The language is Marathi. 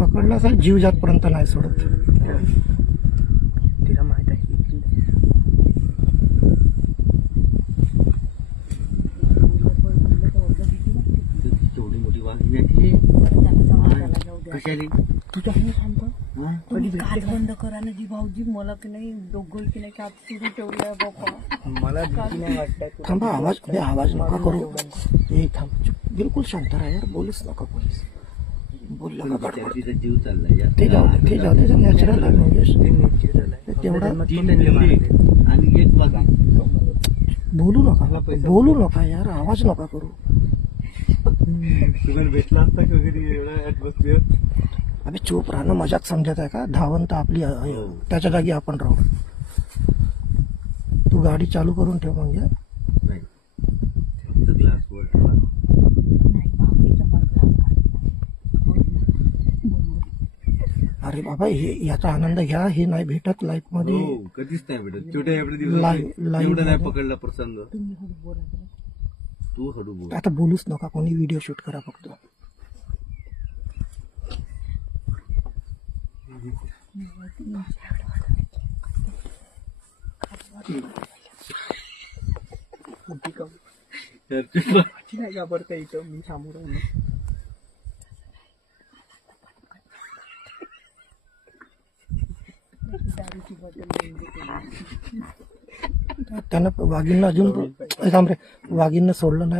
पकडला असा जीव जातपर्यंत नाही सोडत. तिला माहित आहे तेवढी मोठी वाघिणी आहे कशाली तुझ्या हानी सांगतो हा? काच बंद करा ना जी भाऊजी मला की नाही दोघं की नाही काच सुरू ठेवल्या बापा मला भीती नाही वाटत. थांबा, आवाज नका करू. ए थांब, चुप. बिलकुल शांत राहा यार, बोलूच नका कोणीच. बोललं का गडबड. तिचा जीव चाललाय ते जाऊ दे नॅचरल आहे म्हणजे तेवढा. आणि एक वाघ बोलू नका यार, आवाज नका करू. तुम्हाला भेटला असता का कधी एवढा ऍटमॉस्फिअर? अबे चूप राहणं मजाक समजत आहे का? धावंत आपली आहे. त्याच्या जागी आपण राहू. तू गाडी चालू करून ठेव म्हणजे. नाही फक्त ग्लास वर ठेवा. अरे बाबा, हे याचा आनंद घ्या. हे नाही भेटत लाईफ मध्ये. हो, कधीच नाही भेटत. छोट्या एवढे दिवस लाईव्ह एवढं नाही पकडला प्रसंग. तू हळू बोल. आता बोलूच नका कोणी, व्हिडिओ शूट करा फक्त. नाही घाबरता इथं मी समोर आहे ना. दारूची बॉटल त्यानं वाघींना अजून वाघींना सोडलं नाही.